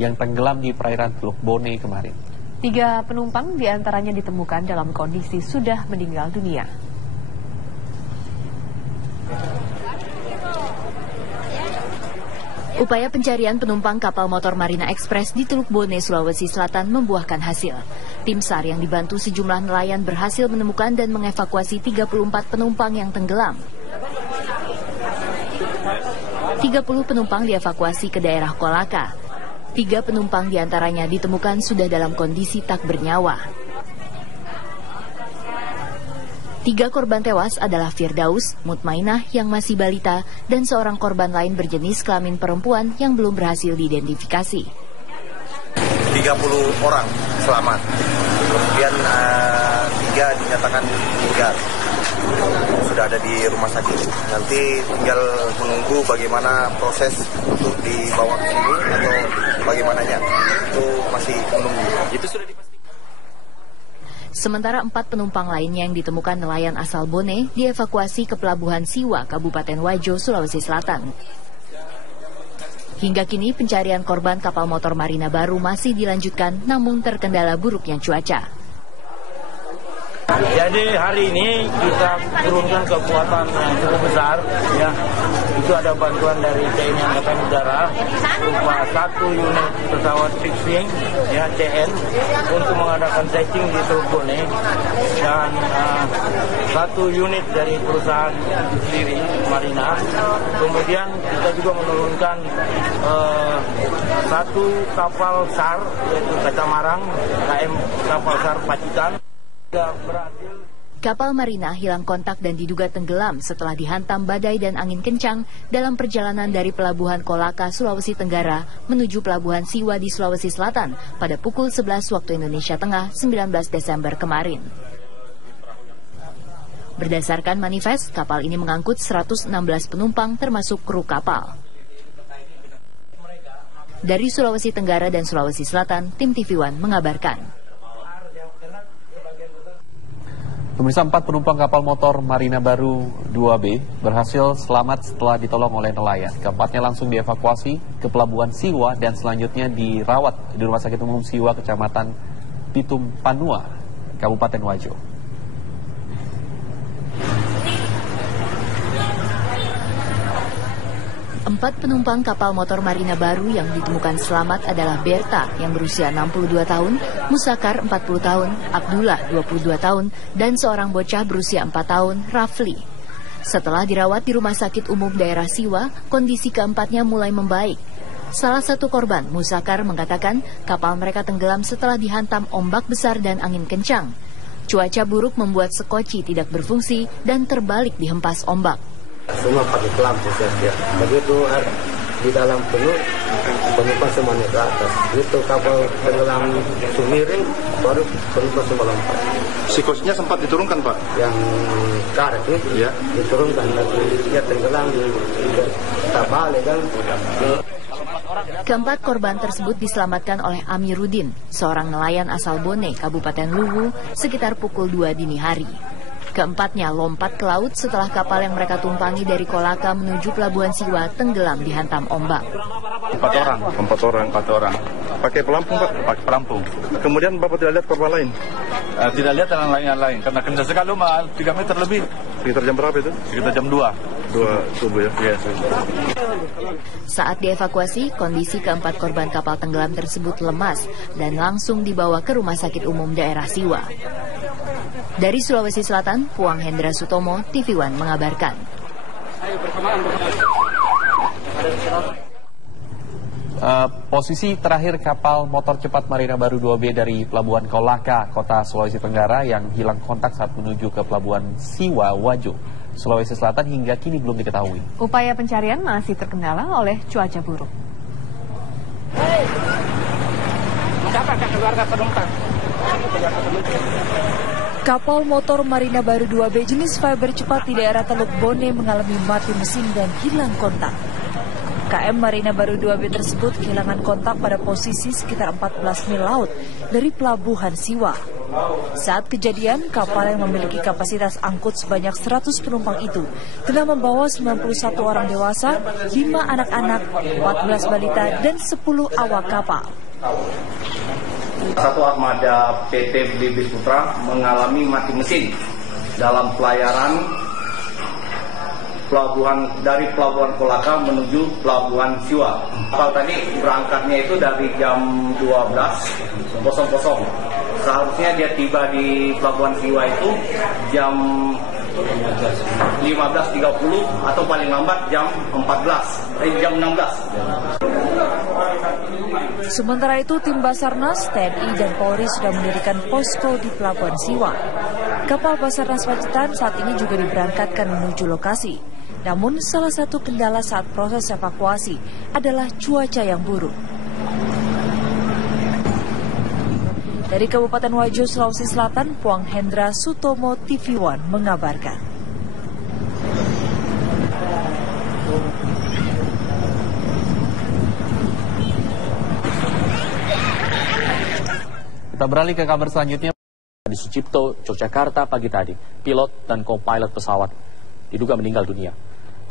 yang tenggelam di perairan Teluk Bone kemarin. 3 penumpang diantaranya ditemukan dalam kondisi sudah meninggal dunia. Upaya pencarian penumpang kapal motor Marina Express di Teluk Bone, Sulawesi Selatan membuahkan hasil. Tim SAR yang dibantu sejumlah nelayan berhasil menemukan dan mengevakuasi 34 penumpang yang tenggelam. 30 penumpang dievakuasi ke daerah Kolaka. 3 penumpang diantaranya ditemukan sudah dalam kondisi tak bernyawa. 3 korban tewas adalah Firdaus, Mutmainah yang masih balita, dan seorang korban lain berjenis kelamin perempuan yang belum berhasil diidentifikasi. 30 orang selamat, kemudian 3 dinyatakan meninggal. Sudah ada di rumah sakit. Nanti tinggal menunggu bagaimana proses untuk dibawa ke sini atau bagaimananya. Itu masih menunggu. Itu sudah dipastikan. Sementara 4 penumpang lainnya yang ditemukan nelayan asal Bone dievakuasi ke Pelabuhan Siwa, Kabupaten Wajo, Sulawesi Selatan. Hingga kini pencarian korban kapal motor Marina Baru masih dilanjutkan namun terkendala buruknya cuaca. Jadi hari ini kita turunkan kekuatan yang cukup besar, ya. Itu ada bantuan dari TNI Angkatan Udara berupa 1 unit pesawat fixing, ya, CN, untuk mengadakan searching di Teluk Bone, dan 1 unit dari perusahaan sendiri Marina. Kemudian kita juga menurunkan 1 kapal SAR yaitu Katamarang, KM kapal SAR Pacitan. Kapal Marina hilang kontak dan diduga tenggelam setelah dihantam badai dan angin kencang dalam perjalanan dari Pelabuhan Kolaka, Sulawesi Tenggara menuju Pelabuhan Siwa di Sulawesi Selatan pada pukul 11 waktu Indonesia Tengah 19 Desember kemarin. Berdasarkan manifest, kapal ini mengangkut 116 penumpang termasuk kru kapal. Dari Sulawesi Tenggara dan Sulawesi Selatan, tim TV One mengabarkan. Pemirsa, 4 penumpang kapal motor Marina Baru 2B berhasil selamat setelah ditolong oleh nelayan. Keempatnya langsung dievakuasi ke Pelabuhan Siwa dan selanjutnya dirawat di Rumah Sakit Umum Siwa, Kecamatan Pitum Panua, Kabupaten Wajo. Empat penumpang kapal motor Marina Baru yang ditemukan selamat adalah Berta yang berusia 62 tahun, Musakar 40 tahun, Abdullah 22 tahun, dan seorang bocah berusia 4 tahun, Rafli. Setelah dirawat di Rumah Sakit Umum Daerah Siwa, kondisi keempatnya mulai membaik. Salah satu korban, Musakar, mengatakan kapal mereka tenggelam setelah dihantam ombak besar dan angin kencang. Cuaca buruk membuat sekoci tidak berfungsi dan terbalik dihempas ombak. Semua pakai pelampu saja. Begitu di dalam penuh, penumpang semua naik ke atas. Itu kapal tenggelam miring, baru penumpang semua lompat. Psikosnya sempat diturunkan, Pak? Yang karet ya, diturunkan. Dia tenggelam, tak balik kan. Keempat korban tersebut diselamatkan oleh Amiruddin, seorang nelayan asal Bone, Kabupaten Luwu, sekitar pukul 2 dini hari. Keempatnya lompat ke laut setelah kapal yang mereka tumpangi dari Kolaka menuju Pelabuhan Siwa tenggelam dihantam ombak. 4 orang. Pakai pelampung, Pak? Pakai pelampung. Kemudian Bapak tidak lihat korban lain? Tidak lihat yang lain, karena kencang sekali, 3 meter lebih. Sekitar jam berapa itu? Sekitar jam 2. 2 subuh ya? Yes. Saat dievakuasi, kondisi keempat korban kapal tenggelam tersebut lemas dan langsung dibawa ke Rumah Sakit Umum Daerah Siwa. Dari Sulawesi Selatan, Puang Hendra Sutomo, TV One mengabarkan. Posisi terakhir kapal motor cepat Marina Baru 2B dari Pelabuhan Kolaka, Kota Sulawesi Tenggara yang hilang kontak saat menuju ke Pelabuhan Siwa, Wajo, Sulawesi Selatan hingga kini belum diketahui. Upaya pencarian masih terkendala oleh cuaca buruk. Kapal motor Marina Baru 2B jenis fiber cepat di daerah Teluk Bone mengalami mati mesin dan hilang kontak. KM Marina Baru 2B tersebut kehilangan kontak pada posisi sekitar 14 mil laut dari Pelabuhan Siwa. Saat kejadian, kapal yang memiliki kapasitas angkut sebanyak 100 penumpang itu telah membawa 91 orang dewasa, 5 anak-anak, 14 balita, dan 10 awak kapal. Satu armada PT Blibis Putra mengalami mati mesin dalam pelayaran dari Pelabuhan Kolaka menuju Pelabuhan Siwa. Kapal tadi berangkatnya itu dari jam 12.00. Seharusnya dia tiba di Pelabuhan Siwa itu jam 15.30 atau paling lambat jam 16. Sementara itu, tim Basarnas, TNI, dan Polri sudah mendirikan posko di Pelabuhan Siwa. Kapal Basarnas Pacitan saat ini juga diberangkatkan menuju lokasi. Namun, salah satu kendala saat proses evakuasi adalah cuaca yang buruk. Dari Kabupaten Wajo, Sulawesi Selatan, Puang Hendra Sutomo, TV One mengabarkan. Kita beralih ke kabar selanjutnya. Di Sucipto, Yogyakarta pagi tadi, pilot dan co-pilot pesawat diduga meninggal dunia.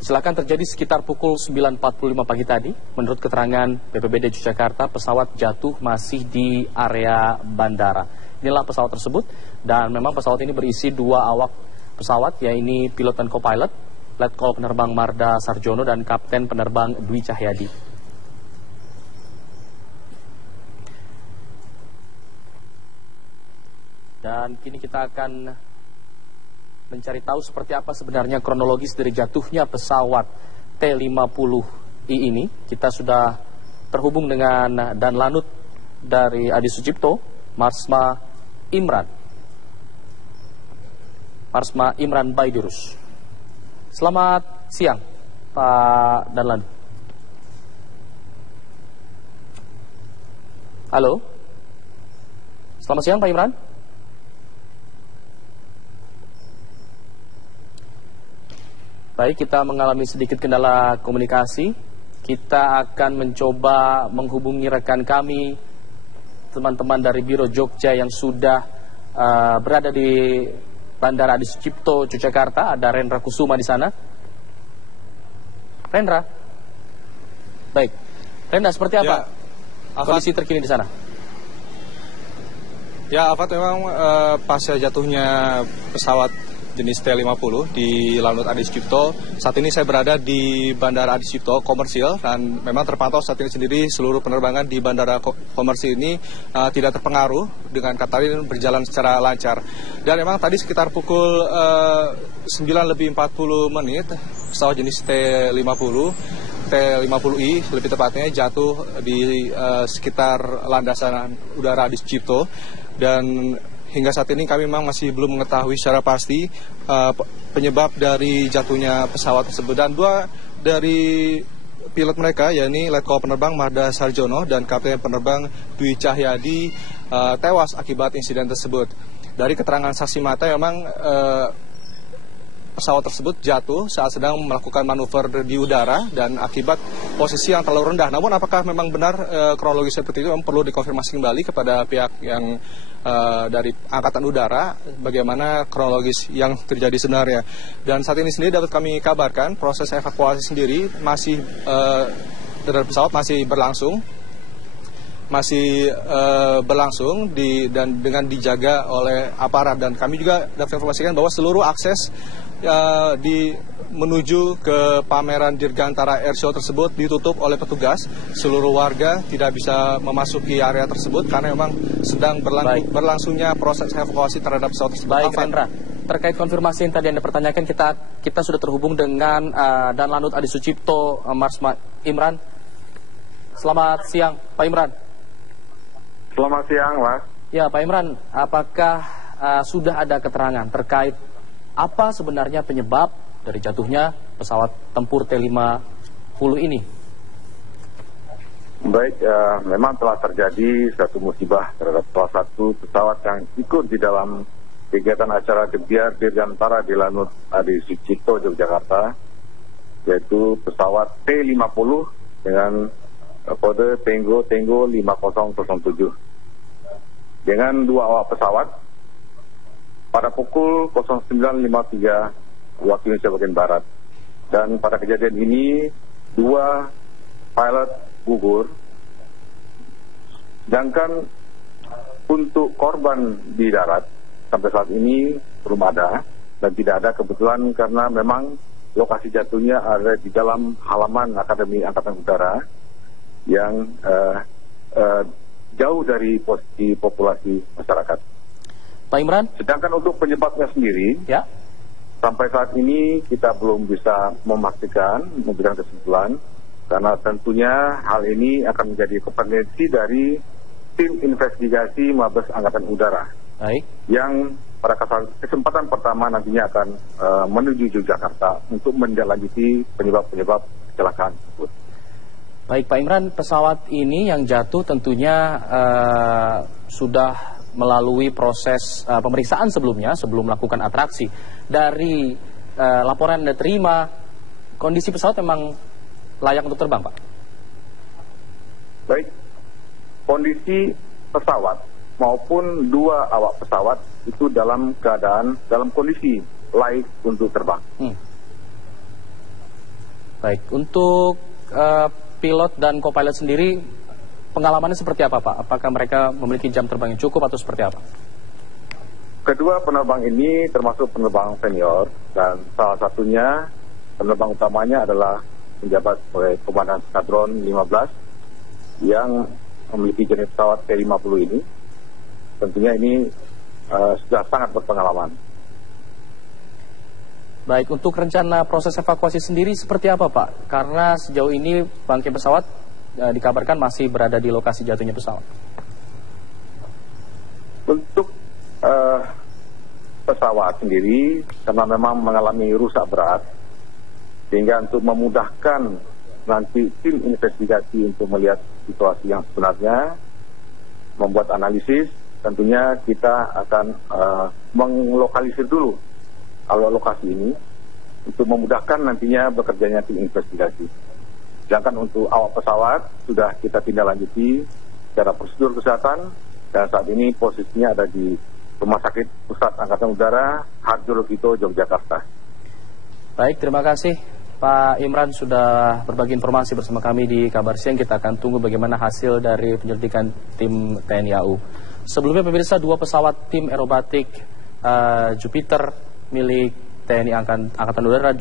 Kecelakaan terjadi sekitar pukul 9.45 pagi tadi. Menurut keterangan BPBD Yogyakarta, pesawat jatuh masih di area bandara. Inilah pesawat tersebut, dan memang pesawat ini berisi 2 awak pesawat, yaitu pilot dan co-pilot, Letkol Penerbang Marda Sarjono dan Kapten Penerbang Dwi Cahyadi. Dan kini kita akan mencari tahu seperti apa sebenarnya kronologis dari jatuhnya pesawat T-50I ini. Kita sudah terhubung dengan Danlanut dari Adi Sucipto, Marsma Imran Baidirus. Selamat siang, Pak Danlanut. Halo. Selamat siang, Pak Imran. Baik, kita mengalami sedikit kendala komunikasi. Kita akan mencoba menghubungi rekan kami, teman-teman dari Biro Jogja yang sudah berada di Bandara Adi Sucipto, Yogyakarta. Ada Rendra Kusuma di sana. Rendra. Baik. Rendra, seperti apa kondisi terkini di sana? Ya, Afat, memang pasca jatuhnya pesawat jenis T-50 di Lanut Adi Sucipto, saat ini saya berada di Bandara Adi Sucipto komersil, dan memang terpantau saat ini sendiri seluruh penerbangan di bandara komersil ini tidak terpengaruh, dengan kata lain berjalan secara lancar. Dan memang tadi sekitar pukul 9:40 pesawat jenis T-50I lebih tepatnya jatuh di sekitar landasan udara Adi Sucipto, dan hingga saat ini kami memang masih belum mengetahui secara pasti penyebab dari jatuhnya pesawat tersebut. Dan 2 dari pilot mereka, yakni Letkol Penerbang Marda Sarjono dan Kapten Penerbang Dwi Cahyadi, tewas akibat insiden tersebut. Dari keterangan saksi mata, memang pesawat tersebut jatuh saat sedang melakukan manuver di udara dan akibat posisi yang terlalu rendah. Namun apakah memang benar kronologi seperti itu, memang perlu dikonfirmasi kembali kepada pihak yang dari Angkatan Udara bagaimana kronologis yang terjadi sebenarnya. Dan saat ini sendiri dapat kami kabarkan proses evakuasi sendiri masih terhadap pesawat masih berlangsung dan dengan dijaga oleh aparat. Dan kami juga dapat informasikan bahwa seluruh akses menuju ke pameran Dirgantara Airshow tersebut ditutup oleh petugas. Seluruh warga tidak bisa memasuki area tersebut karena memang sedang berlangsungnya proses evakuasi terhadap pesawat tersebut. Baik, Rendra. Terkait konfirmasi yang tadi Anda pertanyakan, kita sudah terhubung dengan Danlanut Adi Sucipto, Marsma Imran. Selamat siang, Pak Imran. Selamat siang, Mas. Ya, Pak Imran, apakah sudah ada keterangan terkait apa sebenarnya penyebab dari jatuhnya pesawat tempur T-50 ini? Baik, memang telah terjadi satu musibah terhadap salah satu pesawat yang ikut di dalam kegiatan acara Gebiar Dirgantara di Lanut Adi Sucipto, Yogyakarta, yaitu pesawat T-50 dengan kode Tango 5007. Dengan 2 awak pesawat pada pukul 09.53 waktu Indonesia bagian Barat. Dan pada kejadian ini 2 pilot gugur. Sedangkan untuk korban di darat sampai saat ini belum ada dan tidak ada kebetulan karena memang lokasi jatuhnya ada di dalam halaman Akademi Angkatan Udara yang jauh dari posisi populasi masyarakat. Pak Imran? Sedangkan untuk penyebabnya sendiri, ya, sampai saat ini kita belum bisa memastikan, memberikan kesimpulan, karena tentunya hal ini akan menjadi kompetensi dari tim investigasi Mabes Angkatan Udara. Baik. Yang pada kesempatan pertama nantinya akan menuju Yogyakarta untuk menindaklanjuti penyebab-penyebab kecelakaan tersebut. Baik Pak Imran, pesawat ini yang jatuh tentunya sudah melalui proses pemeriksaan sebelumnya sebelum melakukan atraksi. Dari laporan Anda terima, kondisi pesawat memang layak untuk terbang, Pak? Baik, kondisi pesawat maupun 2 awak pesawat itu dalam kondisi layak untuk terbang. Baik, untuk pilot dan co-pilot sendiri pengalamannya seperti apa, Pak? Apakah mereka memiliki jam terbang yang cukup atau seperti apa? Kedua penerbang ini termasuk penerbang senior dan salah satunya penerbang utamanya adalah penjabat sebagai Komandan Skadron 15 yang memiliki jenis pesawat T-50 ini. Tentunya ini sudah sangat berpengalaman. Baik, untuk rencana proses evakuasi sendiri seperti apa, Pak? Karena sejauh ini bangkai pesawat dikabarkan masih berada di lokasi jatuhnya pesawat. Untuk pesawat sendiri, karena memang mengalami rusak berat, sehingga untuk memudahkan nanti tim investigasi untuk melihat situasi yang sebenarnya, membuat analisis, tentunya kita akan menglokalisir dulu lokasi ini untuk memudahkan nantinya bekerjanya tim investigasi. Sedangkan untuk awak pesawat sudah kita tindak lanjuti secara prosedur kesehatan dan saat ini posisinya ada di Rumah Sakit Pusat Angkatan Udara Harjologito, Yogyakarta. Baik, terima kasih Pak Imran sudah berbagi informasi bersama kami di Kabar Siang. Kita akan tunggu bagaimana hasil dari penyelidikan tim TNI AU. Sebelumnya pemirsa, 2 pesawat tim aerobatik Jupiter milik TNI Angkatan Udara